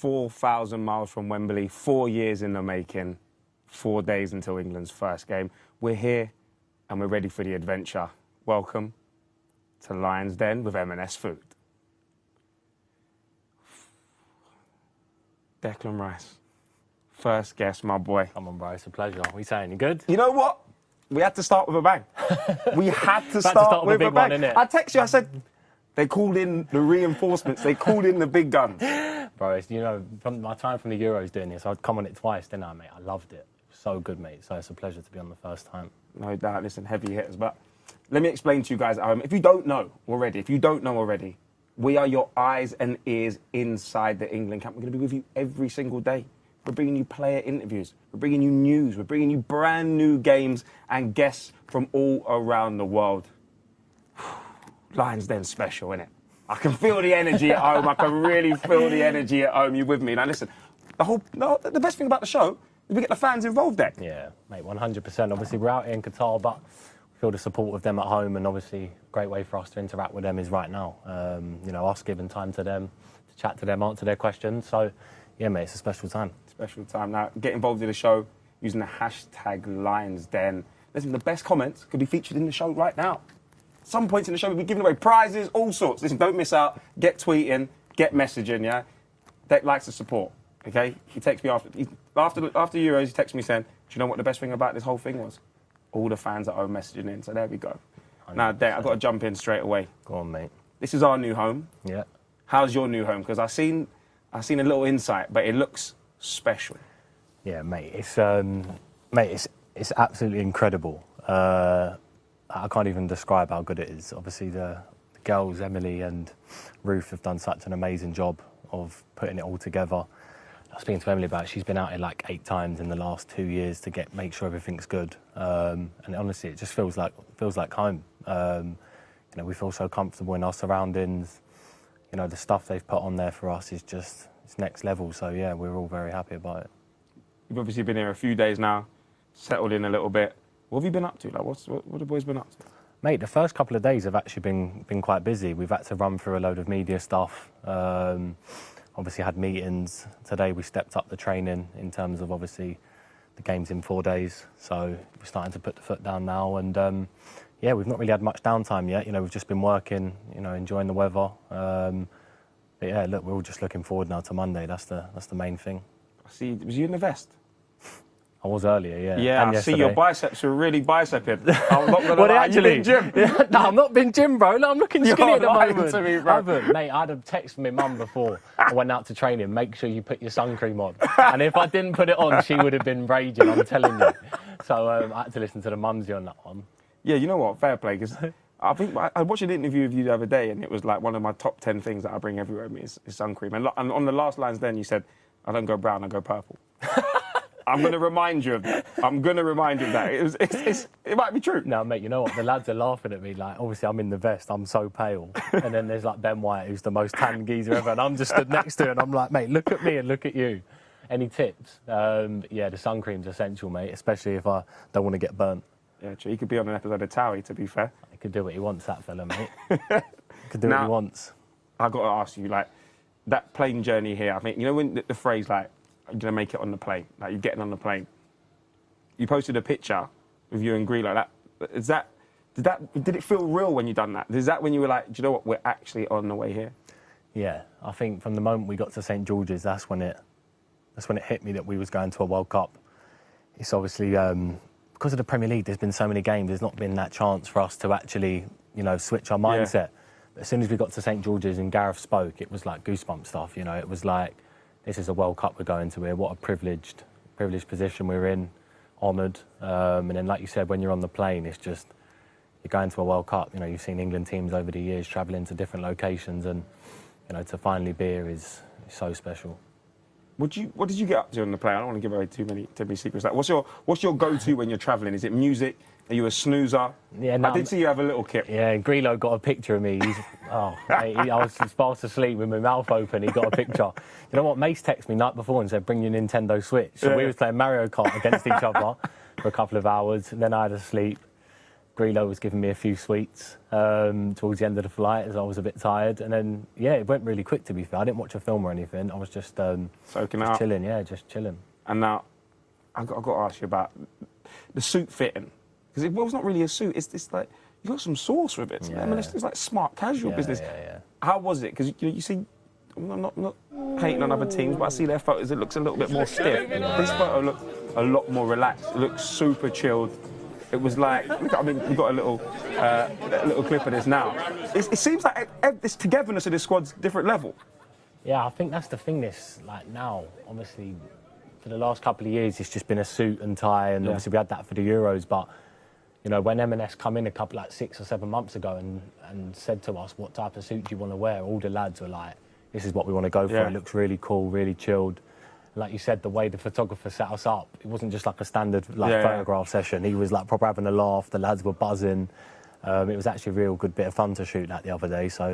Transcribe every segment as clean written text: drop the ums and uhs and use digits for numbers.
4,000 miles from Wembley, 4 years in the making, 4 days until England's first game. We're here and we're ready for the adventure. Welcome to Lion's Den with M&S Food. Declan Rice, first guest, my boy. Come on, bro, it's a pleasure. What are you saying? You good? You know what? We had to start with a bang. We had to start with a bang. I text you, I said, they called in the reinforcements, they called in the big guns. Bro, it's, you know, from my time from the Euros doing this, I'd come on it twice, didn't I, mate? I loved it. So good, mate. So it's a pleasure to be on the first time. No doubt, listen, heavy hitters. But let me explain to you guys at home. If you don't know already, we are your eyes and ears inside the England camp. We're going to be with you every single day. We're bringing you player interviews. We're bringing you news. We're bringing you brand new games and guests from all around the world. Lion's Den special, innit? I can feel the energy at home. I can really feel the energy at home. You with me? Now, listen, the best thing about the show is we get the fans involved there. Yeah, mate, 100%. Obviously, we're out here in Qatar, but we feel the support of them at home, and obviously, a great way for us to interact with them is right now. You know, us giving time to them, to chat to them, answer their questions. So, yeah, mate, it's a special time. Special time. Now, get involved in the show using the hashtag LionsDen. Listen, the best comments could be featured in the show right now. Some points in the show, we'll be giving away prizes, all sorts. Listen, don't miss out. Get tweeting, get messaging, yeah? Deck likes the support, okay? He texts me after Euros, he texts me saying, do you know what the best thing about this whole thing was? All the fans at home messaging in, so there we go. 100%. Now, Deck, I've got to jump in straight away. Go on, mate. This is our new home. Yeah. How's your new home? Because I've seen a little insight, but it looks special. Yeah, mate, it's absolutely incredible. I can't even describe how good it is. Obviously, the girls, Emily and Ruth, have done such an amazing job of putting it all together. I was speaking to Emily about it. She's been out here like 8 times in the last 2 years to make sure everything's good. And honestly, it just feels like home. You know, we feel so comfortable in our surroundings. You know, the stuff they've put on there for us is just, it's next level. So yeah, we're all very happy about it. You've obviously been here a few days now, settled in a little bit. What have you been up to? Like, what have the boys been up to? Mate, the first couple of days have actually been quite busy. We've had to run through a load of media stuff. Obviously had meetings. Today we stepped up the training in terms of obviously the game's in 4 days. So we're starting to put the foot down now. And yeah, we've not really had much downtime yet. You know, we've just been working, you know, enjoying the weather. But yeah, look, we're all just looking forward now to Monday. That's the main thing. I see. Was you in the vest? I was earlier, yeah. Yeah, and I see your biceps are really biceping. I'm not going to lie, actually, you've been gym. No, I'm not been gym, bro. No, I'm looking skinny at the moment. To me, bro. Mate, I had a text from my mum before I went out to training, make sure you put your sun cream on. And if I didn't put it on, she would have been raging, I'm telling you. So I had to listen to the mumsy on that one. Yeah, you know what? Fair play, because I think I watched an interview of you the other day, and it was like one of my top 10 things that I bring everywhere with me is sun cream. And on the last lines then, you said, I don't go brown, I go purple. I'm going to remind you of that. It might be true. No, mate, you know what? The lads are laughing at me. Like, obviously, I'm in the vest. I'm so pale. And then there's, like, Ben White, who's the most tan geezer ever. And I'm just stood next to him. And I'm like, mate, look at me and look at you. Any tips? Yeah, the sun cream's essential, mate, especially if I don't want to get burnt. Yeah, true. He could be on an episode of Towie, to be fair. He could do what he wants, that fella, mate. He could do what he wants. I've got to ask you, like, that plane journey here, I think, you know when the phrase, like, you're going to make it on the plane, like you're getting on the plane. You posted a picture of you and Grealish. Did it feel real when you done that? Is that when you were like, do you know what, we're actually on the way here? Yeah, I think from the moment we got to St George's, that's when it hit me that we was going to a World Cup. It's obviously, because of the Premier League, there's been so many games, there's not been that chance for us to actually, you know, switch our mindset. Yeah. But as soon as we got to St George's and Gareth spoke, it was like goosebump stuff, you know, it was like, this is a World Cup we're going to here. What a privileged position we're in, honoured. And then, like you said, when you're on the plane, it's just, you're going to a World Cup. You know, you've seen England teams over the years travelling to different locations, and, you know, to finally be here is so special. What did you get up to on the plane? I don't want to give away too many secrets. Like, what's your go-to when you're travelling? Is it music? Are you a snoozer? Yeah, no, I did see you have a little kip. Yeah, Grealish got a picture of me. Mate, I was fast asleep with my mouth open. He got a picture. You know what? Mace texted me night before and said, bring your Nintendo Switch. So we was playing Mario Kart against each other for a couple of hours, and then I had to sleep. Grealish was giving me a few sweets towards the end of the flight as I was a bit tired. And then, yeah, it went really quick, to be fair. I didn't watch a film or anything. I was just, soaking just out. chilling, yeah, just chilling. And now, I've got to ask you about the suit fitting. Because it was not really a suit. It's like, you got some sauce with it. Yeah. I mean, it's like smart casual business. How was it? Because you see, I'm not hating on other teams, but I see their photos, it looks a little bit more stiff. This photo looked a lot more relaxed. It looked super chilled. It was like, I mean, we've got a little clip of this now. It seems like this togetherness of this squad's different level. Yeah, I think that's the thing. Now, obviously, for the last couple of years, it's just been a suit and tie, and obviously we had that for the Euros. But you know, when M&S come in like 6 or 7 months ago and said to us, "What type of suit do you want to wear?" All the lads were like, "This is what we want to go for. It looks really cool, really chilled." Like you said, the way the photographer set us up, it wasn't just like a standard photograph session. He was like proper having a laugh. The lads were buzzing. It was actually a real good bit of fun to shoot that the other day. So,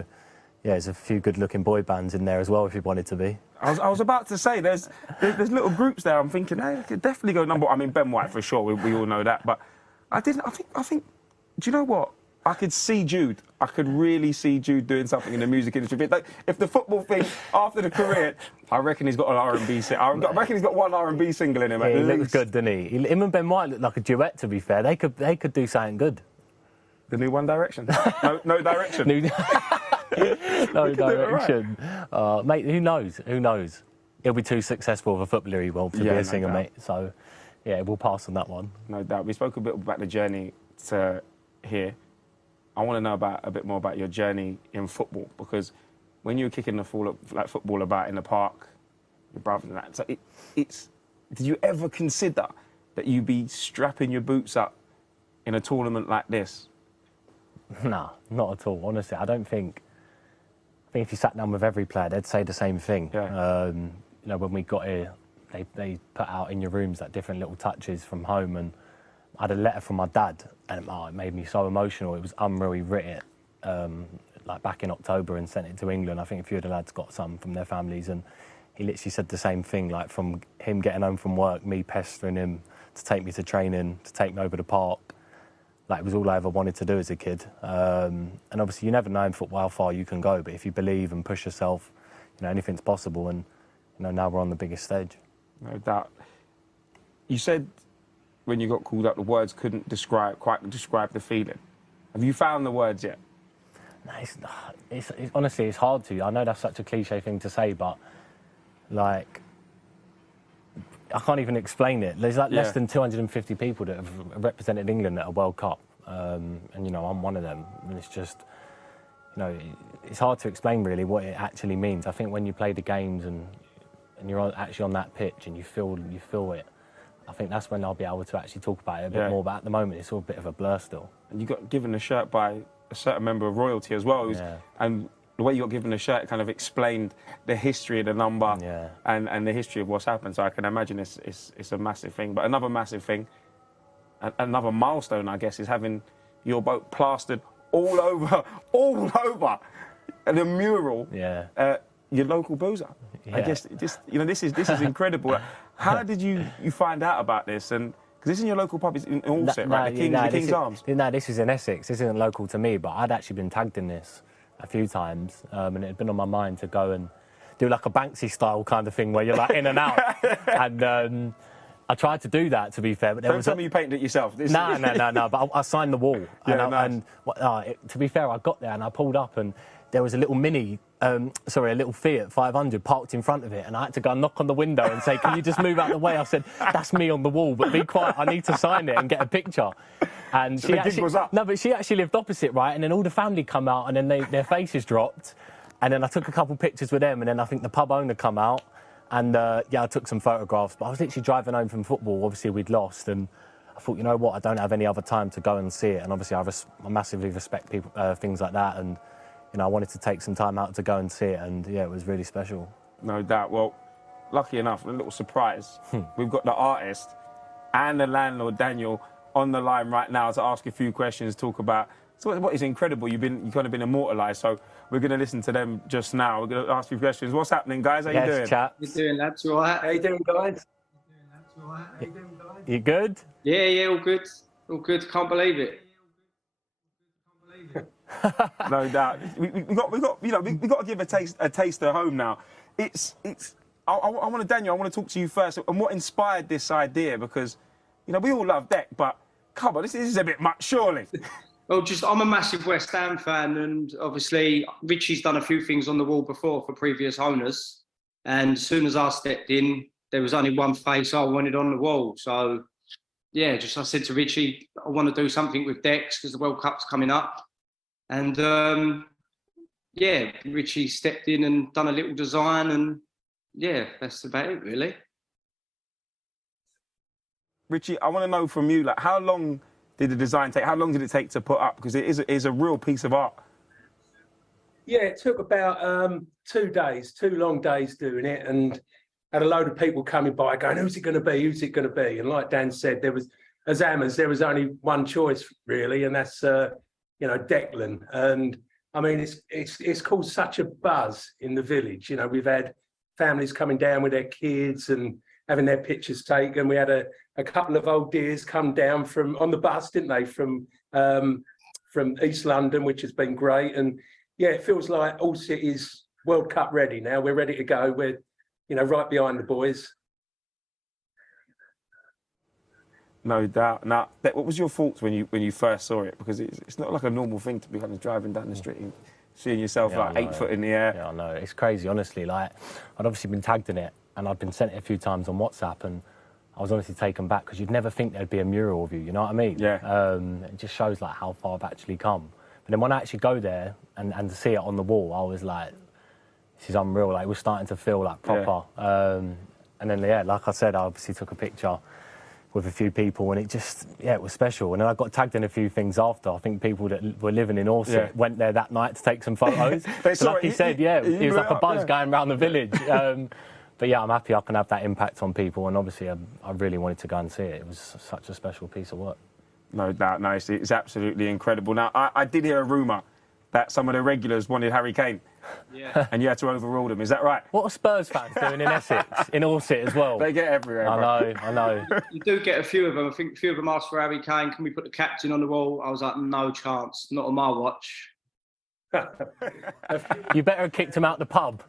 yeah, there's a few good-looking boy bands in there as well if you wanted to be. I was about to say, there's little groups there. I'm thinking, hey, I could definitely go number. I mean, Ben White for sure. We all know that. But I think. Do you know what? I could see Jude. I could really see Jude doing something in the music industry. But like, if the football thing after the career, I reckon he's got an R&B. I reckon he's got one R&B single in him. Yeah, he looks good, doesn't he? Him and Ben White look like a duet. To be fair, they could do something good. The new One Direction. No direction. No direction. Right. Mate, who knows? Who knows? He'll be too successful of a footballer, he will, to be a singer, mate. So, yeah, we'll pass on that one. No doubt. We spoke a bit about the journey to here. I want to know a bit more about your journey in football, because when you were kicking the football about in the park, your brothers and that, so did you ever consider that you'd be strapping your boots up in a tournament like this? Nah, not at all. Honestly, I think if you sat down with every player, they'd say the same thing. Yeah. You know, when we got here, they put out in your rooms like different little touches from home, and I had a letter from my dad, and it made me so emotional. It was unreal. He writ it like back in October and sent it to England. I think a few of the lads got some from their families, and he literally said the same thing, like from him getting home from work, me pestering him to take me to training, to take me over the park. Like, it was all I ever wanted to do as a kid. And obviously you never know in football how far you can go, but if you believe and push yourself, you know, anything's possible. And, you know, now we're on the biggest stage. No doubt. You said when you got called up, the words couldn't quite describe the feeling. Have you found the words yet? No, it's honestly, it's hard to. I know that's such a cliche thing to say, but, like, I can't even explain it. There's like less than 250 people that have represented England at a World Cup. And, you know, I'm one of them. And it's just, you know, it's hard to explain really what it actually means. I think when you play the games and you're actually on that pitch and you feel it, I think that's when I'll be able to actually talk about it a bit more. But at the moment, it's all a bit of a blur still. And you got given a shirt by a certain member of royalty as well. And the way you got given the shirt kind of explained the history of the number and the history of what's happened. So I can imagine it's a massive thing. But another massive thing, another milestone, I guess, is having your boat plastered all over the mural. Your local boozer. I guess you know this is incredible. How did you find out about this? And because this is in your local pub, it's in Allset, right? The King's Arms. No, this is in Essex. This isn't local to me, but I'd actually been tagged in this a few times, and it had been on my mind to go and do like a Banksy style kind of thing where you're like in and out. And I tried to do that, to be fair, but don't tell me you painted it yourself. No. But I signed the wall. To be fair, I got there and I pulled up and there was a little a little Fiat 500 parked in front of it, and I had to go and knock on the window and say, "Can you just move out of the way?" I said, "That's me on the wall, but be quiet. I need to sign it and get a picture." And so she actually lived opposite, right? And then all the family come out, and then their faces dropped, and then I took a couple pictures with them, and then I think the pub owner come out, and I took some photographs. But I was literally driving home from football. Obviously, we'd lost, and I thought, you know what? I don't have any other time to go and see it. And obviously, I massively respect people, things like that, and you know, I wanted to take some time out to go and see it, and it was really special. No doubt. Well, lucky enough, a little surprise. We've got the artist and the landlord, Daniel, on the line right now to ask a few questions, talk about what is incredible. You've kind of been immortalised, so we're going to listen to them just now. We're going to ask a few questions. What's happening, guys? How you doing? Chat. How you doing, lads? All right? How you doing, guys? You good? Yeah, all good. All good. Can't believe it. No doubt. We got to give a taste at home now. I want to, Daniel, I want to talk to you first. And what inspired this idea? Because, we all love Deck, but come on, this is a bit much, surely. Well, I'm a massive West Ham fan, and obviously Richie's done a few things on the wall before for previous owners. And as soon as I stepped in, there was only one face I wanted on the wall. So, yeah, I said to Richie, I want to do something with Decks because the World Cup's coming up. And, Richie stepped in and done a little design, and, yeah, that's about it, really. Richie, I want to know from you, how long did the design take? How long did it take to put up? Because it is a real piece of art. Yeah, it took about 2 days, 2 long days doing it, and had a load of people coming by going, who's it going to be? Who's it going to be? And like Dan said, as Hammers, there was only one choice really, and that's Declan. And I mean, it's caused such a buzz in the village. We've had families coming down with their kids and having their pictures taken. We had a couple of old dears come down on the bus, didn't they, from East London, which has been great. And yeah, it feels like All City's World Cup ready now. We're ready to go. We're, right behind the boys. No doubt. Now, what was your thoughts when you first saw it? Because it's not like a normal thing to be kind of driving down the street and seeing yourself 8 foot in the air. Yeah, I know. It's crazy, honestly. I'd obviously been tagged in it, and I'd been sent it a few times on WhatsApp, and I was honestly taken back because you'd never think there'd be a mural of you. You know what I mean? Yeah. It just shows how far I've actually come. But then when I actually go there and to see it on the wall, I was like, this is unreal. It was starting to feel proper. Yeah. And then, like I said, I obviously took a picture with a few people, and it was special. And then I got tagged in a few things after. I think people that were living in Orset went there that night to take some photos. So like he said, it was like a buzz going around the village. But yeah, I'm happy I can have that impact on people, and obviously I really wanted to go and see it. It was such a special piece of work. No doubt, nice. It's absolutely incredible. Now, I did hear a rumour that some of the regulars wanted Harry Kane. Yeah. And you had to overrule them. Is that right? What are Spurs fans doing in Essex, in Orset as well? They get everywhere. I know. You do get a few of them. I think a few of them asked for Harry Kane. Can we put the captain on the wall? I was like, no chance. Not on my watch. You better have kicked him out the pub.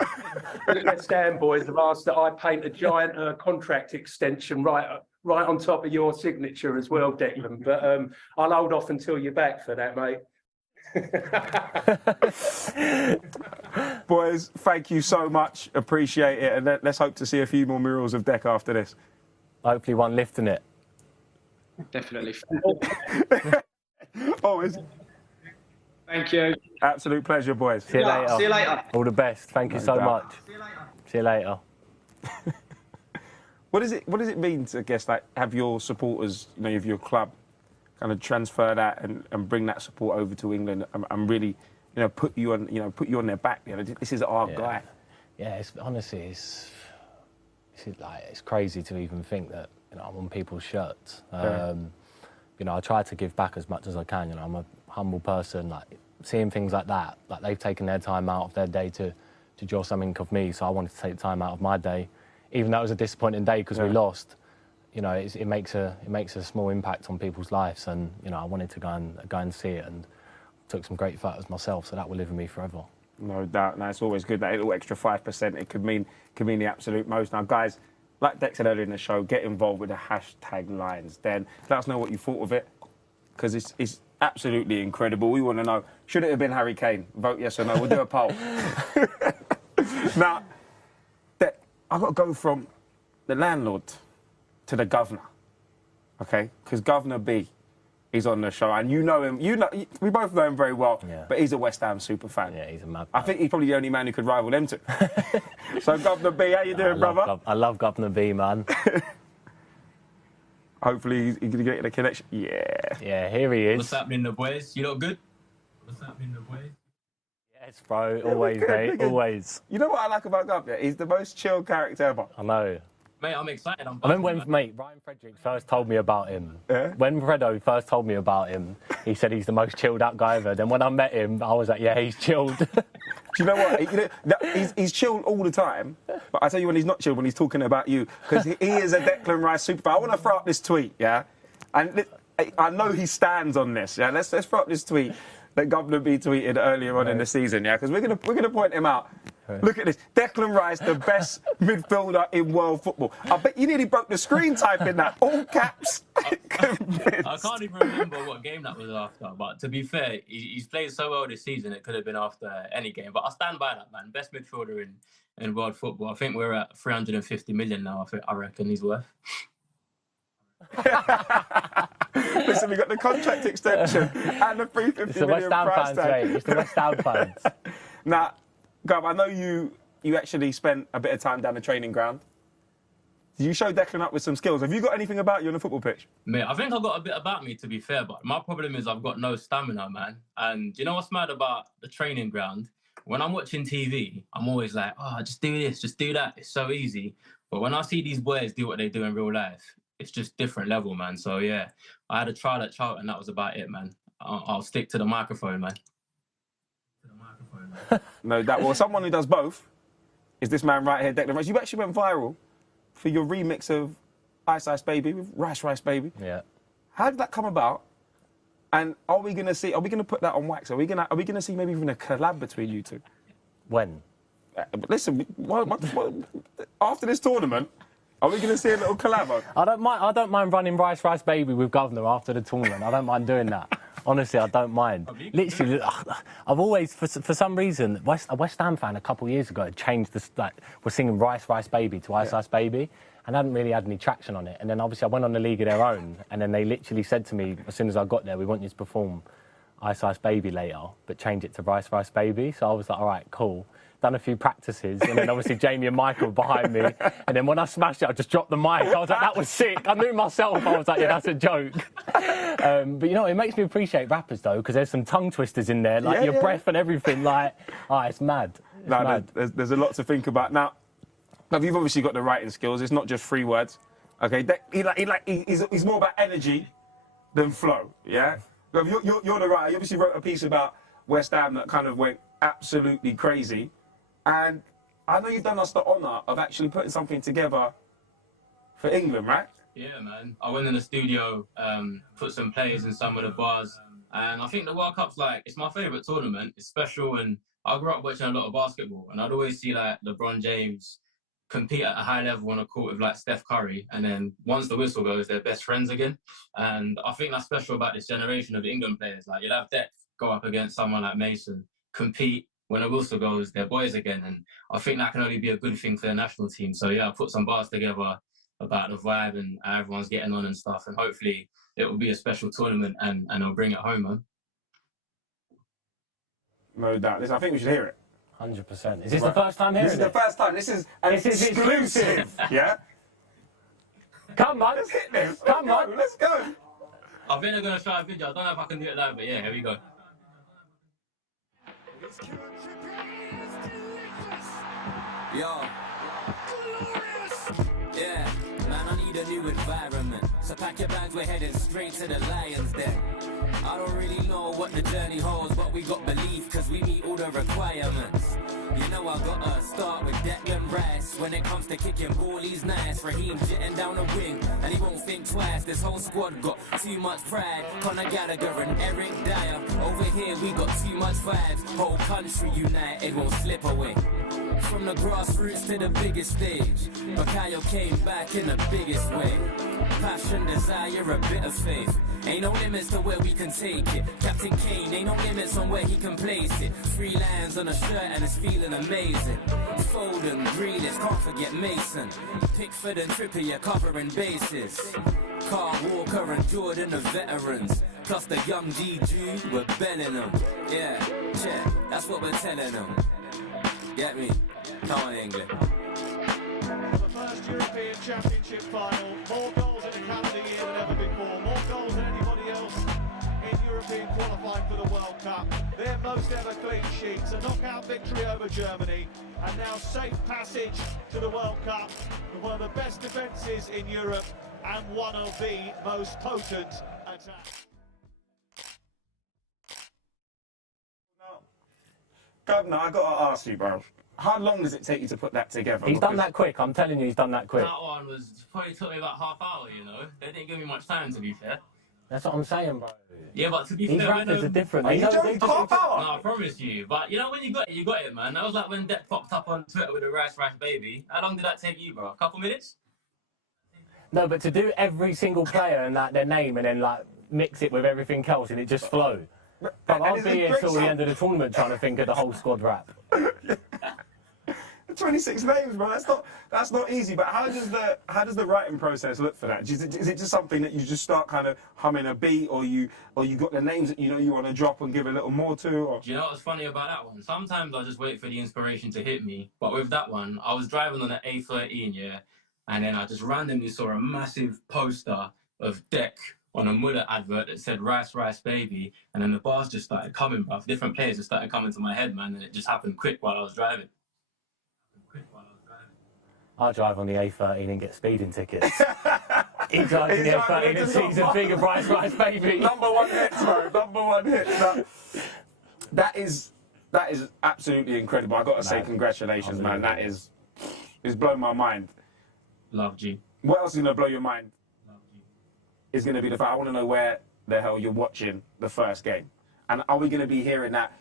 The West Ham boys have asked that I paint a giant contract extension right on top of your signature as well, Declan. But I'll hold off until you're back for that, mate. Boys, thank you so much. Appreciate it. And let's hope to see a few more murals of Deck after this. Hopefully one lifting it. Definitely. Always. Thank you. Absolute pleasure, boys. See you later. See you later. All the best. Thank you so much. See you later. What does it mean to, I guess, have your supporters, of your club, kind of transfer that and bring that support over to England and really, put you on their back. This is our guy. Yeah, honestly, it's crazy to even think that I'm on people's shirts. I try to give back as much as I can. I'm a humble person. Seeing things like that, they've taken their time out of their day to draw something of me. So I wanted to take time out of my day, even though it was a disappointing day because we lost. It makes a small impact on people's lives, and I wanted to go and see it, and took some great photos myself, so that will live with me forever. No doubt. No, it's always good, that little extra 5%. It could mean the absolute most. Now, guys, like Dex said earlier in the show, get involved with the hashtag Lions Den. Let us know what you thought of it, because it's absolutely incredible. We want to know, should it have been Harry Kane? Vote yes or no. We'll do a poll. Now, I've got to go from the landlord to the governor, okay? Because Guvna B is on the show, and you know him. We both know him very well, but he's a West Ham super fan. Yeah, he's a mad man. I think he's probably the only man who could rival them two. So, Guvna B, how you doing, brother? I love Guvna B, man. Hopefully he's going to get the connection. Yeah. Yeah, here he is. What's happening, the boys? You lot good? What's happening, the boys? Yes, bro. Always, mate. Always. You know what I like about Guvna? He's the most chill character ever. I know. Mate, I'm excited. I remember when, Ryan Frederick first told me about him. Yeah? When Fredo first told me about him, he said he's the most chilled out guy ever. Then when I met him, I was like, yeah, he's chilled. Do you know what? He's chilled all the time, but I tell you when he's not chilled, when he's talking about you, because he is a Declan Rice superstar. I want to throw up this tweet, yeah? And I know he stands on this, yeah? Let's throw up this tweet. that Guvna B tweeted earlier on in the season, yeah? Because we're gonna point him out. Look at this. Declan Rice, the best midfielder in world football. I bet you nearly broke the screen typing that. All caps. I can't even remember what game that was after. But to be fair, he's played so well this season, it could have been after any game. But I stand by that, man. Best midfielder in world football. I think we're at 350 million now, I reckon he's worth. Listen, we got the contract extension and the 350 million price tag. It's the West Ham fans. Now, Gov, I know you actually spent a bit of time down the training ground. You showed Declan up with some skills. Have you got anything about you on the football pitch? Mate, I think I've got a bit about me, to be fair, but my problem is I've got no stamina, man. And you know what's mad about the training ground? When I'm watching TV, I'm always like, oh, just do this, just do that. It's so easy. But when I see these boys do what they do in real life, it's just different level, man. So, yeah, I had a trial at Charlton, and that was about it, man. I'll stick to the microphone, man. No, well, someone who does both is this man right here, Declan Rice. You actually went viral for your remix of Ice Ice Baby with Rice Rice Baby. Yeah. How did that come about? And are we gonna put that on wax? Are we gonna see maybe even a collab between you two? When? Listen, after this tournament, are we gonna see a little collab? I don't mind running Rice Rice Baby with Guvna after the tournament. I don't mind doing that. Honestly, I don't mind. Literally, I've always, for some reason, a West Ham fan a couple of years ago had changed was singing Rice Rice Baby to Ice Ice Baby, and I hadn't really had any traction on it. And then obviously I went on the League of Their Own, and then they literally said to me as soon as I got there, we want you to perform Ice Ice Baby later, but change it to Rice Rice Baby. So I was like, all right, cool. Done a few practices, and then obviously Jamie and Michael behind me. And then when I smashed it, I just dropped the mic. I was like, that was sick. I knew myself. I was like, yeah, that's a joke. But you know, it makes me appreciate rappers though, because there's some tongue twisters in there, like your breath and everything. Like, it's mad. It's mad. There's a lot to think about. Now, you've obviously got the writing skills. It's not just 3 words. Okay, he's more about energy than flow. Yeah, you're the writer. You obviously wrote a piece about West Ham that kind of went absolutely crazy. And I know you've done us the honour of actually putting something together for England, right? Yeah, man. I went in the studio, put some plays in some of the bars, and I think the World Cup's it's my favourite tournament. It's special, and I grew up watching a lot of basketball, and I'd always see LeBron James compete at a high level on a court with Steph Curry, and then once the whistle goes, they're best friends again. And I think that's special about this generation of England players. You'll have Deck go up against someone like Mason, compete. When a whistle goes, they're boys again. And I think that can only be a good thing for the national team. So, yeah, I put some bars together about the vibe and how everyone's getting on and stuff. And hopefully it will be a special tournament and I'll bring it home, man. No doubt. Listen, I think we should hear it. 100%. Is this the first time hearing it? This is the first time. This is exclusive. Yeah? Come on. Let's hit this. Come on. Let's go. I think they're going to try a video. I don't know if I can do it live, but yeah, here we go. Yo. Yeah, man, I need a new environment. So pack your bags, we're heading straight to the Lions Den. I don't really know what the journey holds, but we got belief, cause we meet all the requirements. You know I gotta start with Declan Rice. When it comes to kicking ball, he's nice. Raheem jetting down the wing, and he won't think twice. This whole squad got too much pride. Conor Gallagher and Eric Dyer. Over here we got too much vibes. Whole country united, won't slip away. From the grassroots to the biggest stage, Bakayo came back in the biggest way. Passion, desire, a bit of faith. Ain't no limits to where we can take it. Captain Kane, ain't no limits on where he can place it. 3 lines on a shirt and it's feeling amazing. Foden, Grealish, can't forget Mason. Pickford and Trippier covering bases. Carl Walker and Jordan, the veterans. Plus the young G.G. we're belling them. Yeah, check, that's what we're telling them. Get me? Come on, England. The first European Championship final. More goals in the calendar year than ever before. More goals than anybody else in European qualifying for the World Cup. Their most ever clean sheets. A knockout victory over Germany. And now safe passage to the World Cup. With one of the best defences in Europe and one of the most potent attacks. Guvna, I got to ask you, bro. How long does it take you to put that together? He's done that quick. I'm telling you, he's done that quick. That one probably took me about half hour, you know. They didn't give me much time, to be fair. That's what I'm saying, bro. Yeah, but to be These fair, rappers are different. Are They you know joking? Calm no, down. I promise you. But you know when you got it, man. That was like when Depp popped up on Twitter with a rice baby. How long did that take you, bro? A couple minutes? No, but to do every single player and like their name and then like mix it with everything else and it just flow. But I'll be here till the end of the tournament trying to think of the whole squad rap. 26 names, bro. That's not easy. But how does the writing process look for that? Is it just something that you just start kind of humming a beat, or you got the names that you know you want to drop and give a little more to? Or? Do you know what's funny about that one? Sometimes I just wait for the inspiration to hit me. But with that one, I was driving on an A13, yeah, and then I just randomly saw a massive poster of Deck on a Muller advert that said "Rice, Rice, Baby," and then the bars just started coming, bruv. Different players just started coming to my head, man, and it just happened quick while I was driving. I drive on the A13 and get speeding tickets. He drives on the A13 and sees a bigger Rice, baby. Number one hits, bro. Number one hits. No, that is absolutely incredible. I got to say congratulations, man. That is blown my mind. Love G. What else is going to blow your mind? Is going to be the fact I want to know where the hell you're watching the first game, and are we going to be hearing that?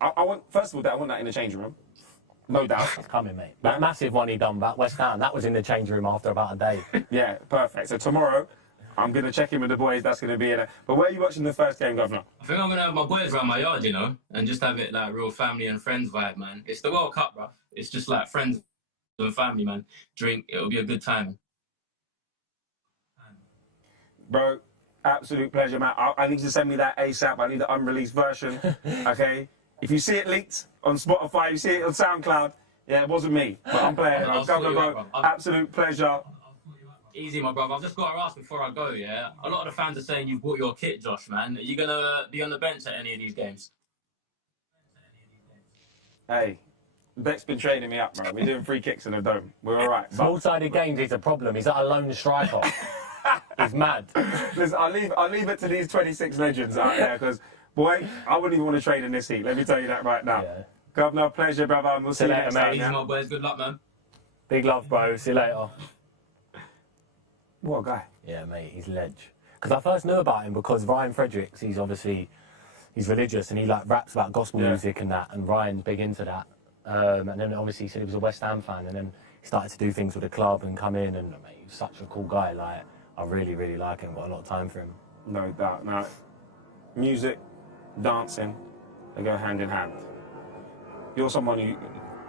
I want, first of all, I want that in the changing room. No doubt. It's coming, mate. That massive one he done back West Ham, that was in the change room after about a day. Yeah, perfect. So tomorrow, I'm going to check in with the boys. That's going to be in it. But where are you watching the first game, Governor? I think I'm going to have my boys around my yard, you know, and just have it like real family and friends vibe, man. It's the World Cup, bruv. It's just like friends and family, man. Drink, it'll be a good time. Bro, absolute pleasure, man. I need you to send me that ASAP. I need the unreleased version, okay? If you see it leaked on Spotify, you see it on SoundCloud, yeah, it wasn't me, but I'm playing. Bro, absolute pleasure. Easy, my brother. I've just got to ask before I go, yeah? A lot of the fans are saying you bought your kit, Josh, man. Are you going to be on the bench at any of these games? Hey, Beck's been training me up, bro. We're doing free kicks in the dome. We're all right. Small-sided games is a problem. He's not a lone striker. He's mad. Listen, I'll leave it to these 26 legends out there, because, boy, I wouldn't even want to train in this heat. Let me tell you that right now. Yeah. Governor, pleasure, brother. And we'll see you later, next mate. time. Easy, my boys. Good luck, man. Big love, bro. See you later. What a guy. Yeah, mate, he's ledge. Because I first knew about him because Ryan Fredericks, he's religious and he like raps about gospel music and that, and Ryan's big into that. And then obviously he said he was a West Ham fan, and then he started to do things with the club and come in, and mate, he's such a cool guy. Like, I really, really like him. Got a lot of time for him. No doubt. Now, music, dancing, they go hand in hand. You're someone who,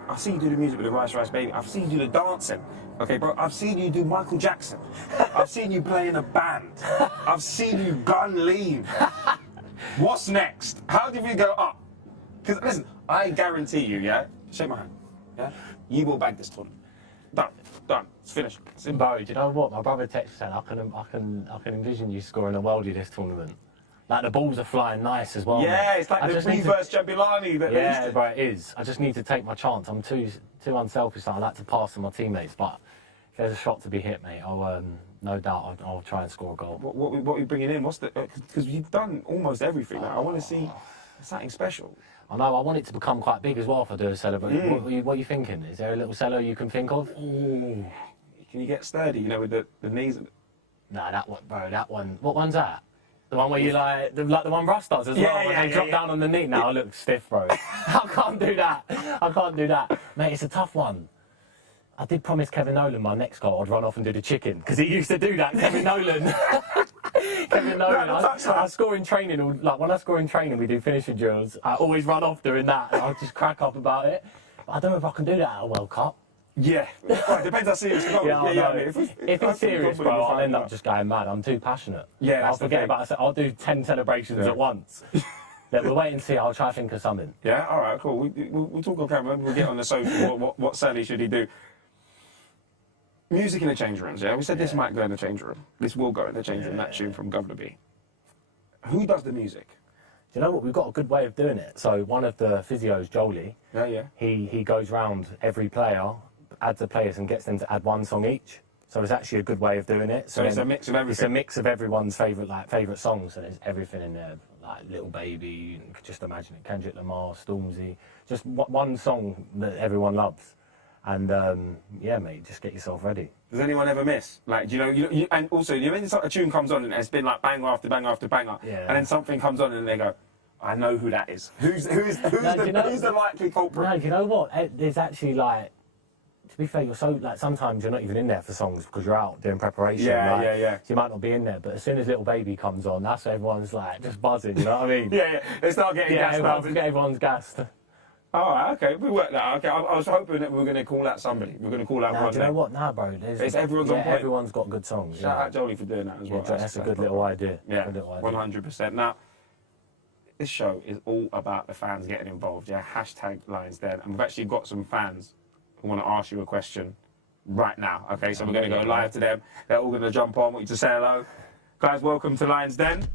I've seen you do the music with the Rice Baby. I've seen you do the dancing. Okay, bro, I've seen you do Michael Jackson. I've seen you play in a band. I've seen you gun leave. What's next? How did we go up? Because, listen, I guarantee you, yeah? Shake my hand, yeah? You will bag this tournament. Done. It's finished. Bro, do you know what? My brother texted saying I can envision you scoring a worldie this tournament. Like, the balls are flying nice as well. Yeah, mate. it's like the reverse Jambilani. Yeah, bro, it is. I just need to take my chance. I'm too unselfish. I like to pass to my teammates, but if there's a shot to be hit, mate, I'll no doubt I'll try and score a goal. What are you bringing in? What's the? Because you've done almost everything. Like, I want to see something special. I know. I want it to become quite big as well if I do a celebration. What are you thinking? Is there a little cello you can think of? Ooh. Can you get sturdy? You know, with the knees. Nah, that one, bro. That one. What one's that? The one where you like the one Russ does as well, when they drop down on the knee. Now I look stiff, bro. I can't do that. I can't do that, mate. It's a tough one. I did promise Kevin Nolan my next goal I'd run off and do the chicken, because he used to do that. Kevin Nolan. Kevin Nolan. I score in training. Like, when I score in training, we do finishing drills. I always run off doing that. And I just crack up about it. But I don't know if I can do that at a World Cup. Yeah, right, depends how serious it's if it's serious, bro, I'll end up just going mad. I'm too passionate. Yeah, I'll forget about it. I'll do 10 celebrations at once. We'll wait and see. I'll try to think of something. Yeah, all right, cool. We'll talk on camera. We'll get on the social. What Sally should he do? Music in the change rooms, yeah? We said this might go in the change room. This will go in the change room, that tune from Guvna B. Who does the music? Do you know what? We've got a good way of doing it. So one of the physios, Jolie, he goes round every player, adds the players and gets them to add one song each. So it's actually a good way of doing it. So it's a mix of everything. It's a mix of everyone's favourite songs, and there's everything in there, like Little Baby, you can just imagine it, Kendrick Lamar, Stormzy, just one song that everyone loves. And yeah, mate, just get yourself ready. Does anyone ever miss? Like, do you know, and also, you know, when a tune comes on and it's been like banger after banger after banger, Yeah. and then something comes on and they go, I know who that is. Who's the likely culprit? No, do you know what? There's actually like, to be fair, you're so like sometimes you're not even in there for songs because you're out doing preparation. Yeah, like, yeah. So you might not be in there, but as soon as Little Baby comes on, that's when everyone's like just buzzing. You know what I mean? Yeah. They start getting gassed up. Everyone's gassed. All right, okay, we worked that out. Okay, I was hoping that we were going to call out somebody. We're going to call out Ron. Do you know what? Nah, bro. Everyone's on point. Everyone's got good songs. Shout out Jolie for doing that as well. That's a good little idea. Yeah, 100%. Now, this show is all about the fans getting involved. Yeah, hashtag Lions Den, and we've actually got some fans who want to ask you a question right now. Okay, so we're going to go live to them. They're all going to jump on. Want you to say hello, guys. Welcome to Lions Den.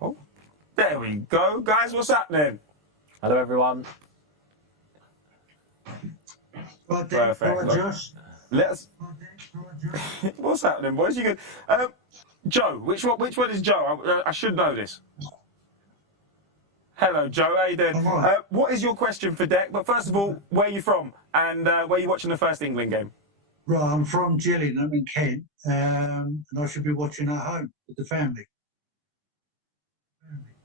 Oh, there we go, guys. What's happening? Hello, everyone. Perfect. Josh. Let's. What's happening, boys? You good? Joe, which one is Joe? I should know this. Hello, Joe. How you doing? Right. What is your question for Deck? But first of all, where are you from? And where are you watching the first England game? Right, I'm from Gillingham in Kent, and I should be watching at home with the family.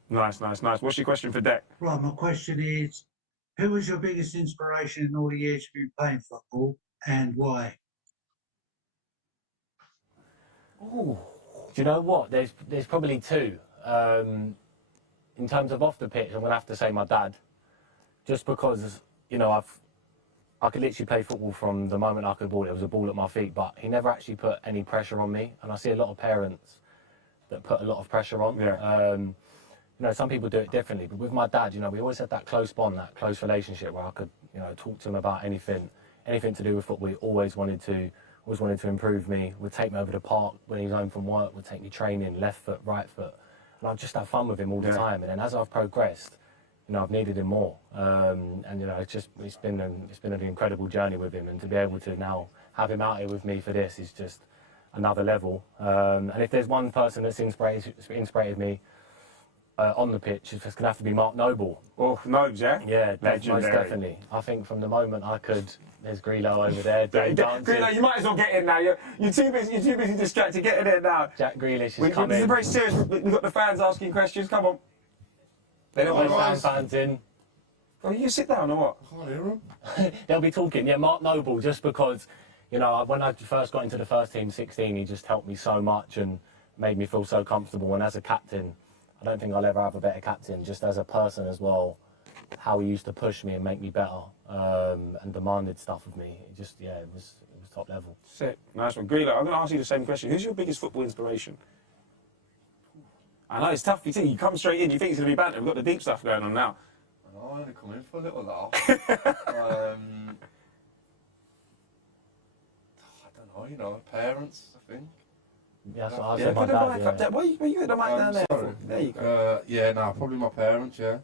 Nice. What's your question for Deck? Right, my question is, who was your biggest inspiration in all the years you've been playing football, and why? Ooh. Do you know what? There's probably two. In terms of off the pitch, I'm going to have to say my dad. Just because, you know, I could literally play football from the moment I could ball. It was a ball at my feet, but he never actually put any pressure on me. And I see a lot of parents that put a lot of pressure on. Yeah. You know, some people do it differently. But with my dad, you know, we always had that close bond, that close relationship where I could, you know, talk to him about anything to do with football. He always wanted to improve me, would take me over the park when he was home from work, would take me training, left foot, right foot. And I'd just have fun with him all the time. And then as I've progressed, you know, I've needed him more. And, you know, it's been an incredible journey with him. And to be able to now have him out here with me for this is just another level. And if there's one person that's inspired me on the pitch, it's going to have to be Mark Noble. Oh, Nobes, yeah? Yeah, legendary. Most definitely. I think from the moment I could, there's Grealish over there. Grealish, you might as well get in now. You're too busy distracted. Get in there now. Jack Grealish is coming. This is very serious. We've got the fans asking questions. Come on. They don't want fans in. Oh, you sit down or what? I can't hear them. They'll be talking. Yeah, Mark Noble, just because, you know, when I first got into the first team, 16, he just helped me so much and made me feel so comfortable. And as a captain, I don't think I'll ever have a better captain, just as a person as well, how he used to push me and make me better and demanded stuff of me. It just, yeah, it was top level. Sick. Nice one. Grealish, I'm going to ask you the same question. Who's your biggest football inspiration? I know, it's tough. You come straight in, you think it's going to be banter. We've got the deep stuff going on now. I know, I only come in for a little laugh. I don't know, you know, parents, I think. Yeah, that's what I said, my dad, yeah. Why you at the mic down there? Sorry. There you go. Yeah, no, probably my parents, yeah.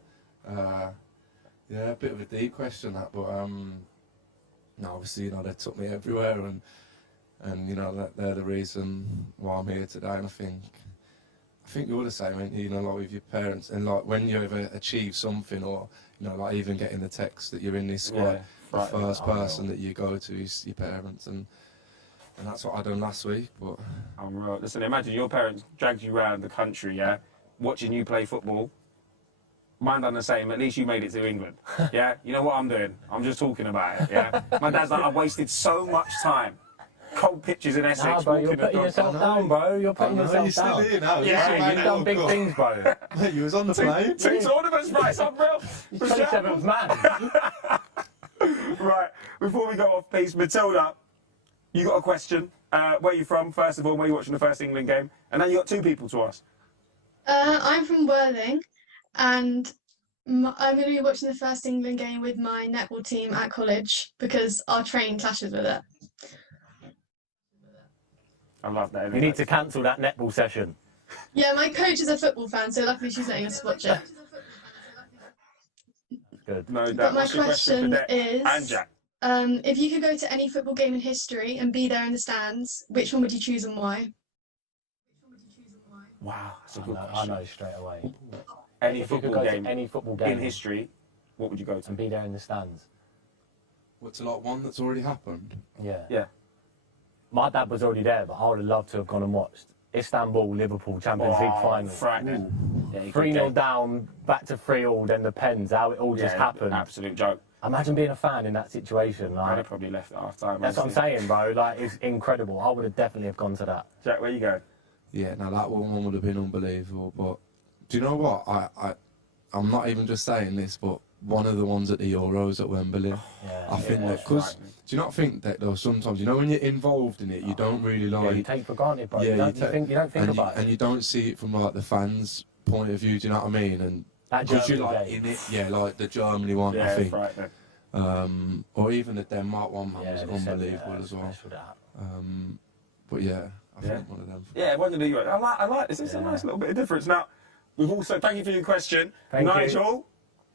Yeah, a bit of a deep question, that, but no, obviously, you know, they took me everywhere, and you know, they're the reason why I'm here today. And I think you're the same, ain't you? You know, like with your parents, and like when you ever achieve something, or you know, like even getting the text that you're in this squad, the first person that you go to is your parents, and that's what I done last week. But listen, imagine your parents dragged you around the country, yeah, watching you play football. Mine done the same. At least you made it to England. Yeah, you know what I'm doing? I'm just talking about it. Yeah, my dad's like, I've wasted so much time. Cold pitches in Essex. Nah, bro, you're putting yourself down, bro. You're putting yourself you're still down. here now. Yeah, you've done big things, bro. You was on the plane. Two tournaments, right? It's unreal. He's 27th man. Right, before we go off, please, Matilda, you got a question. Where are you from, first of all, where are you watching the first England game? And then you got two people to ask. I'm from Worthing, and I'm going to be watching the first England game with my netball team at college because our training clashes with it. I love that. You need to cancel that netball session. Yeah, my coach is a football fan, so luckily she's letting us watch it. Good. No doubt. But my What's your question for Deck is, and Jack? if you could go to any football game in history and be there in the stands, which one would you choose and why? Wow, that's a good I question. know straight away. Any If you could football go game to any football game in history, what would you go to? And be there in the stands. What's like one that's already happened? Yeah. Yeah. My dad was already there, but I would have loved to have gone and watched Istanbul, Liverpool, Champions League final. Frightening. Yeah, 3-0 down, back to 3-3, then the pens, how it all just happened. Absolute joke. Imagine being a fan in that situation. I'd Like, have probably left at half time. that's what I'm saying, bro. Like, it's incredible. I would have definitely have gone to that. Jack, where you go? Yeah, now that one would have been unbelievable. But do you know what? I'm not even just saying this, but one of the ones at the Euros at Wembley. I think that, because do you not think that though sometimes, you know, when you're involved in it, you don't really like. Yeah, you take for granted, bro. Yeah, you don't think about it. And you don't see it from like the fans' point of view. Do you know what I mean? And That because you're Germany like game. in it, yeah, like the Germany one, I think. Frightening. Or even the Denmark one, man, was they said, unbelievable as well. special that. But yeah, I think one of them. Yeah, one of the Euros. I like this. It's a nice little bit of difference. Now, we've also, thank you for your question. Thank you. Nigel,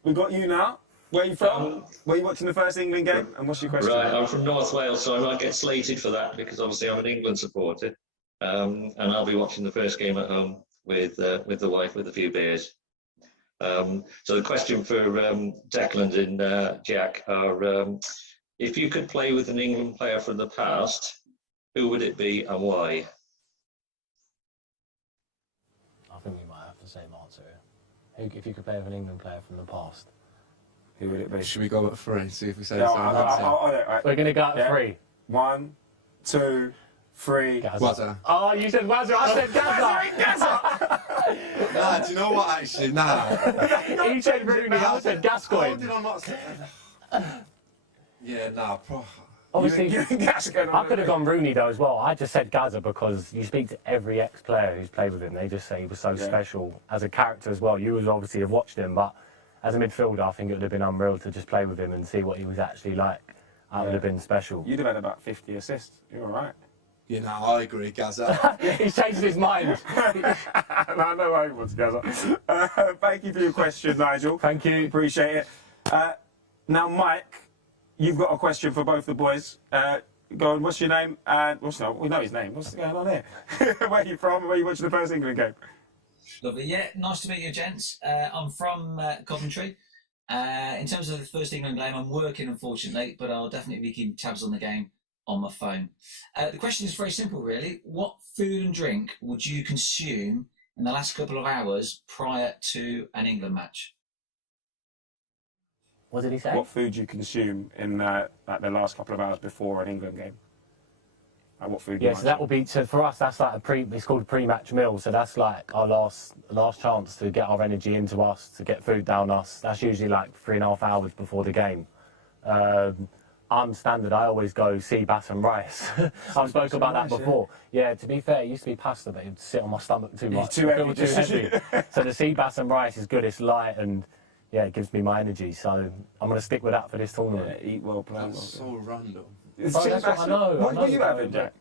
we've got you now. Where are you from? Where are you watching the first England game? And what's your question? Right, I'm from North Wales, so I might get slated for that because obviously I'm an England supporter. And I'll be watching the first game at home with the wife with a few beers. So the question for Declan and Jack are, if you could play with an England player from the past, who would it be and why? I think we might have the same answer here. If you could play with an England player from the past. Who would it be? Should we go at 3? See if we say Yeah, the same answer. We're going to go at 3. 1, 2, 3. Wazza. Oh, you said Wazza. I said Gaza. Nah, do you know what, actually? Nah. He said Rooney. I said How Gascoigne. did I not say Yeah, nah, Obviously, You think that's going I could have gone Rooney though as well. I just said Gaza because you speak to every ex-player who's played with him. They just say he was so special as a character as well. You would obviously have watched him, but as a midfielder, I think it would have been unreal to just play with him and see what he was actually like. That would have been special. You'd have had about 50 assists. You're all right. Yeah, no, I agree, Gaza. He's changed his mind. No, no arguments, Gaza. Thank you for your question, Nigel. Thank you. Appreciate it. Now, Mike, you've got a question for both the boys. Go on, what's your name? And we know his name. What's going on here? Where are you from? Where are you watching the first England game? Lovely. Yeah, nice to meet you, gents. I'm from Coventry. In terms of the first England game, I'm working, unfortunately, but I'll definitely be keeping tabs on the game on my phone. The question is very simple, really. What food and drink would you consume in the last couple of hours prior to an England match? What did he say? What food you consume in like the last couple of hours before an England game? Like what food? Yeah, so that will be, so for us, that's like it's called a pre-match meal. So that's like our last chance to get our energy into us, to get food down us. That's usually like 3.5 hours before the game. I'm standard, I always go sea bass and rice. I've spoken about that before. Yeah, to be fair, it used to be pasta, but it would sit on my stomach too much. Too heavy. Too heavy. So the sea bass and rice is good, it's light, and yeah, it gives me my energy. So I'm going to stick with that for this tournament. Yeah, eat well, plan well. That's so random. That's what I know. What are you having, Jack?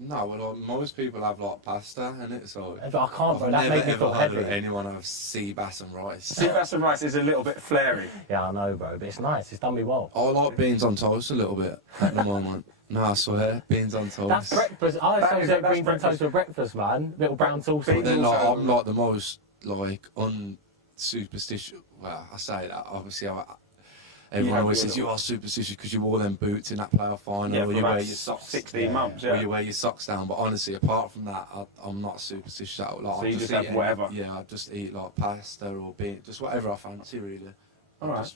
No, well, most people have like pasta in it, so I can't, bro. That I've makes me never feel ever heard heavy. of anyone have sea bass and rice. Sea bass and rice is a little bit flary. Yeah, I know, bro, but it's nice. It's done me well. I like beans on toast a little bit at the moment. No, I swear, beans on toast. That's breakfast. I associate beans on toast with breakfast, man. Little brown sauce. But then, like, I'm like the most like unsuperstitious. Well, I say that obviously. Everyone always says you are superstitious because you wore them boots in that playoff final, or you wear your socks. 16 months, or you wear your socks down. But honestly, apart from that, I'm not superstitious at all. Like, So you just eat have whatever? Yeah, I just eat like pasta or beans, just whatever I fancy, really. All right.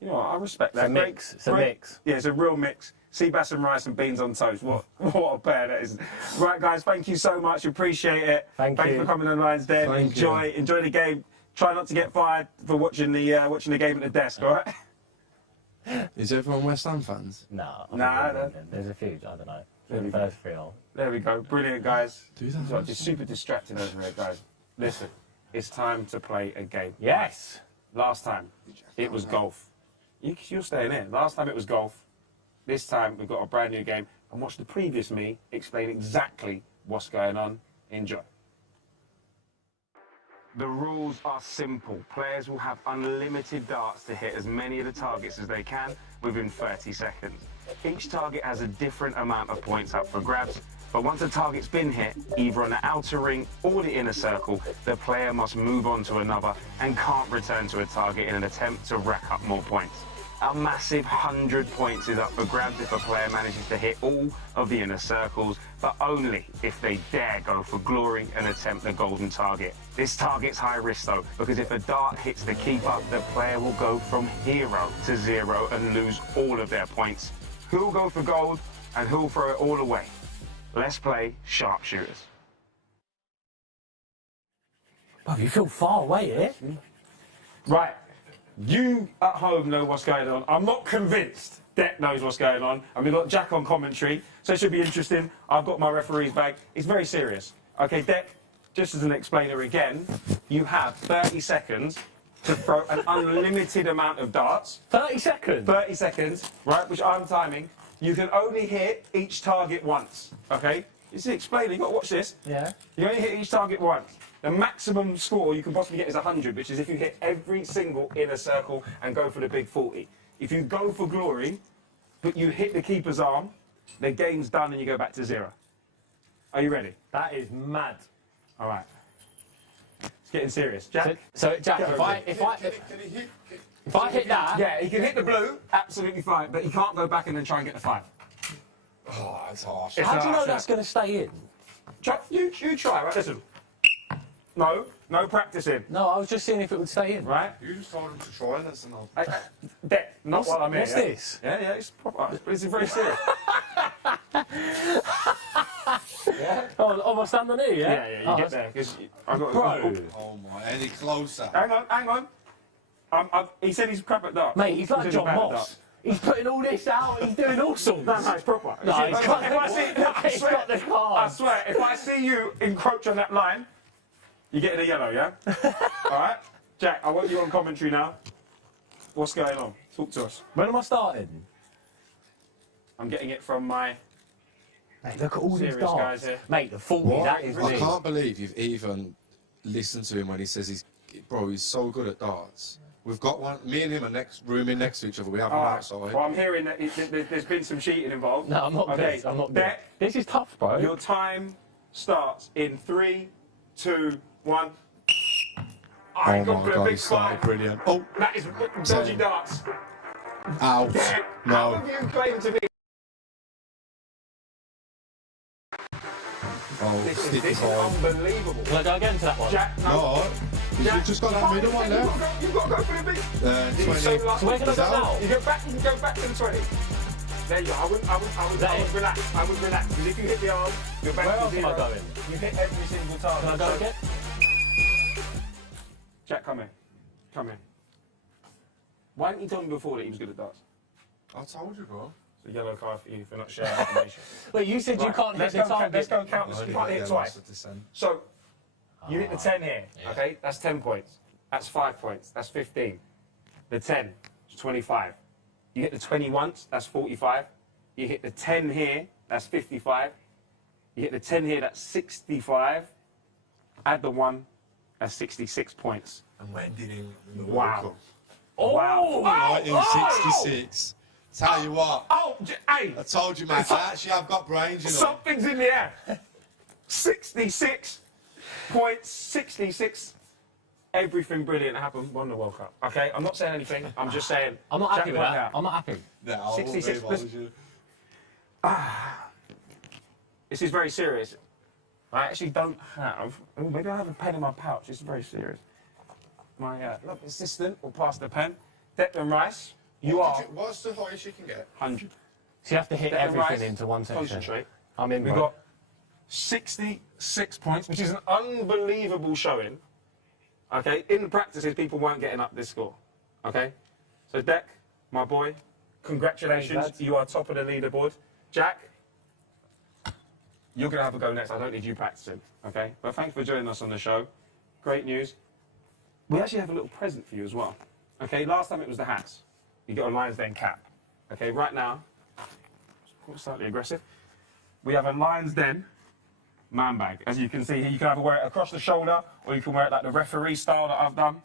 You know what, I respect that. It's a mix. It's a mix. Yeah, it's a real mix. Sea bass and rice and beans on toast. What a pair that is. Right, guys, thank you so much. Appreciate it. Thanks for coming on Lions Den. Enjoy the game. Try not to get fired for watching the game at the desk, all right? Is everyone West Ham fans? No. Nah, there's a few. I don't know. The first 3 are. There we go. Brilliant, guys. Do that. So it's super distracting over here, guys. Listen, it's time to play a game. Yes. Last time, it was golf. You're staying in. Last time it was golf. This time we've got a brand new game. And watch the previous me explain exactly what's going on. Enjoy. The rules are simple. Players will have unlimited darts to hit as many of the targets as they can within 30 seconds. Each target has a different amount of points up for grabs, But once a target's been hit, either on the outer ring or the inner circle, the player must move on to another and can't return to a target in an attempt to rack up more points. A massive 100 points is up for grabs if a player manages to hit all of the inner circles, but only if they dare go for glory and attempt the golden target. This target's high risk though, because if a dart hits the keeper, the player will go from 0 to 0 and lose all of their points. Who'll go for gold and who'll throw it all away? Let's play sharpshooters. Oh, you feel far away here. Right. You at home know what's going on. I'm not convinced Deck knows what's going on. And we've got Jack on commentary, so it should be interesting. I've got my referee's bag. It's very serious. Okay, Deck, just as an explainer again, you have 30 seconds to throw an unlimited amount of darts. 30 seconds? 30 seconds, right, which I'm timing. You can only hit each target once, okay? You see, explaining, you've got to watch this. Yeah. You only hit each target once. The maximum score you can possibly get is 100, which is if you hit every single inner circle and go for the big 40. If you go for glory, but you hit the keeper's arm, the game's done and you go back to 0. Are you ready? That is mad. All right. It's getting serious. Jack? So Jack, if I hit that... Yeah, he can hit the blue, absolutely fine, but he can't go back and then try and get the 5. Oh, that's harsh. How do you know that's going to stay in? You try, right? Listen. No practicing. No, I was just seeing if it would stay in. Right? You just told him to try and that's enough. Not what I mean. What's this? Yeah, it's proper. It's very serious. Yeah? Oh, my stand on here, yeah? Yeah, you get there. I've got Bro. Oh my, any closer? Hang on. He said he's crap at darts. Mate, he's like said John bad at Moss. darts. He's putting all this out, he's doing all sorts. No, it's proper. No, he's If got I see, he's got the I cards. swear, if I see you encroach on that line, you're getting a yellow, yeah? All right? Jack, I want you on commentary now. What's going on? Talk to us. When am I starting? I'm getting it from my Mate, look at all these serious darts. guys here. Mate, the 40, that is I me. can't believe you've even listened to him when he says he's so good at darts. We've got one, me and him are rooming next to each other. We have one outside. Well, I'm hearing that there's been some cheating involved. No, I'm not okay, good. I'm not good. Deck, This is tough, bro. your time starts in 3, 2, 1. I Oh got my for a God, big he started 5. brilliant. Oh, That is dodgy darts. out. How No. have you claimed to be? Oh, This stick is his eye. unbelievable. Will I go again to that one? Jack, No, you've just got that middle one there. You've got to go for the big. 20. So where can I go now? You can go back to the 20. There you go. I would relax. I would relax. Because if you hit the arm, you're back Where to else am 0. I going? You hit every single target. Can I go again? Jack, come here. Come here. Why didn't you tell me before that he was good at darts? I told you, bro. It's a yellow card for you for not sharing information. Wait, you said you Right, can't hit let's the go target. Let's go and count this. You can't hit it twice. So, you hit the 10 here, okay? That's 10 points. That's 5 points. That's 15. The 10 is 25. You hit the 20 once, that's 45. You hit the 10 here, that's 55. You hit the 10 here, that's 65. Add the 1, that's 66 points. And when did he? Wow. Oh! Wow. 1966. Tell you what. Hey! I told you, mate. I actually have got brains, you know. Something's in the air. 66 points, 66. Everything brilliant happened. Won the World Cup. Okay, I'm not saying anything. I'm just saying. I'm not happy with that. I'm not happy. No, 66. I won't be, This is very serious. I actually don't have. Oh, maybe I have a pen in my pouch. It's very serious. My lovely assistant will pass the pen. Declan Rice, What's the highest you can get? 100. So you have to hit Declan everything Rice, into one section. Concentrate. I'm in, We've bro. got 66 points, which is an unbelievable showing. Okay, in the practices, people weren't getting up this score. Okay, so Deck, my boy, congratulations. Thanks, You are top of the leaderboard. Jack, you're going to have a go next. I don't need you practicing. Okay, but thanks for joining us on the show. Great news. We actually have a little present for you as well. Okay, last time it was the hats. You got a Lions Den cap. Okay, right now, slightly aggressive. We have a Lions Den man bag. As you can see here, you can either wear it across the shoulder or you can wear it like the referee style that I've done.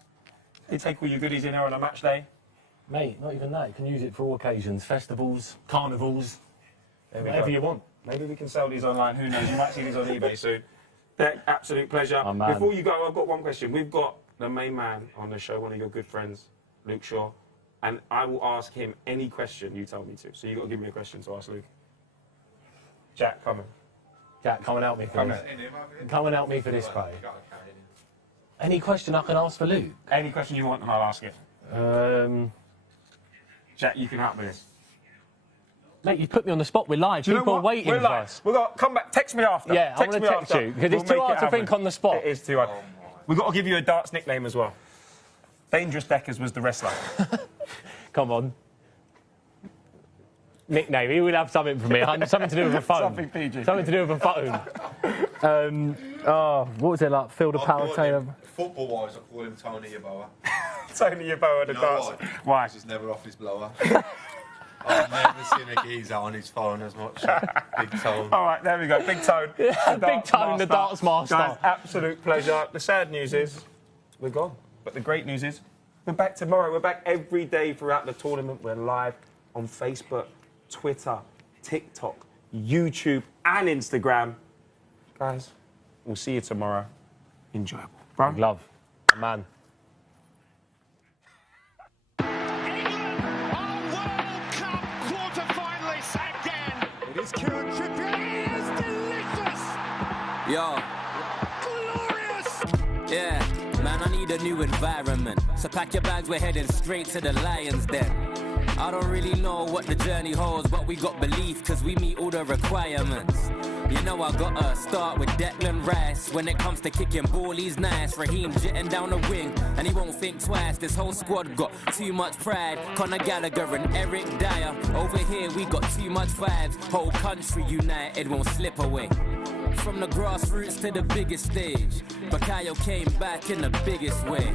You take all your goodies in here on a match day. Mate, not even that. You can use it for all occasions. Festivals, carnivals, whatever you want. Maybe we can sell these online. Who knows? You might see these on eBay soon. Deck, absolute pleasure. Oh, man. Before you go, I've got one question. We've got the main man on the show, one of your good friends, Luke Shaw, and I will ask him any question you tell me to. So you've got to give me a question to ask Luke. Jack, come on. Jack, come and help me for this. Come and help me for this, bro. Any question I can ask for Luke? Any question you want, and I'll ask it. Jack, you can help me with this. Mate, you put me on the spot. We're live. People are waiting for us. We've got come back. Text me after. Yeah, I'm going to text you because it's too hard to think on the spot. It is too hard. We've got to give you a darts nickname as well. Dangerous Deckers was the wrestler. Come on. Nickname. He would have something for me. Something to do with a phone. Something PG. Something to do with a phone. What was it like? Field of Power Taylor. Football-wise, I call him Tony Yeboah. Tony Yeboah, the darts. Why? Because he's never off his blower. I've never seen a geezer on his phone as much. Big Tone. All right, there we go. Big Tone. Big Tone, the darts master. Guys, absolute pleasure. The sad news is we're gone. But the great news is we're back tomorrow. We're back every day throughout the tournament. We're live on Facebook, Twitter, TikTok, YouTube, and Instagram. Guys, we'll see you tomorrow. Enjoyable. Bro. Big love. Man. Yo. Glorious! Yeah, man, I need a new environment. So pack your bags, we're heading straight to the Lions Den. I don't really know what the journey holds, but we got belief, cause we meet all the requirements. You know I gotta start with Declan Rice. When it comes to kicking ball, he's nice. Raheem jetting down the wing, and he won't think twice. This whole squad got too much pride. Conor Gallagher and Eric Dyer. Over here we got too much vibes. Whole country united, won't slip away. From the grassroots to the biggest stage, Bakayo came back in the biggest way.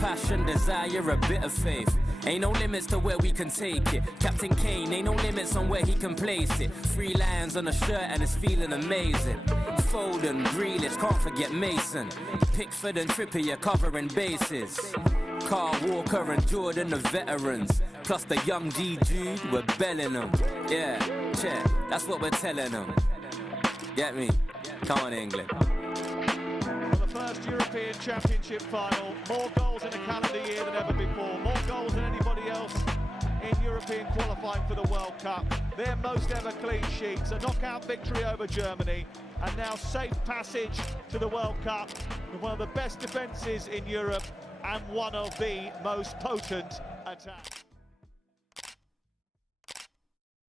Passion, desire, a bit of faith. Ain't no limits to where we can take it. Captain Kane, ain't no limits on where he can place it. 3 lines on a shirt and it's feeling amazing. Foden, Grealish, can't forget Mason. Pickford and Trippier covering bases. Carl Walker and Jordan, the veterans. Plus the young G Jude, we're belling them. Yeah, check, that's what we're telling them. Get me? Come on, England. For the first European Championship final, more goals in a calendar year than ever before, more goals than anybody else in European qualifying for the World Cup. Their most ever clean sheets, a knockout victory over Germany, and now safe passage to the World Cup with one of the best defences in Europe and one of the most potent attacks.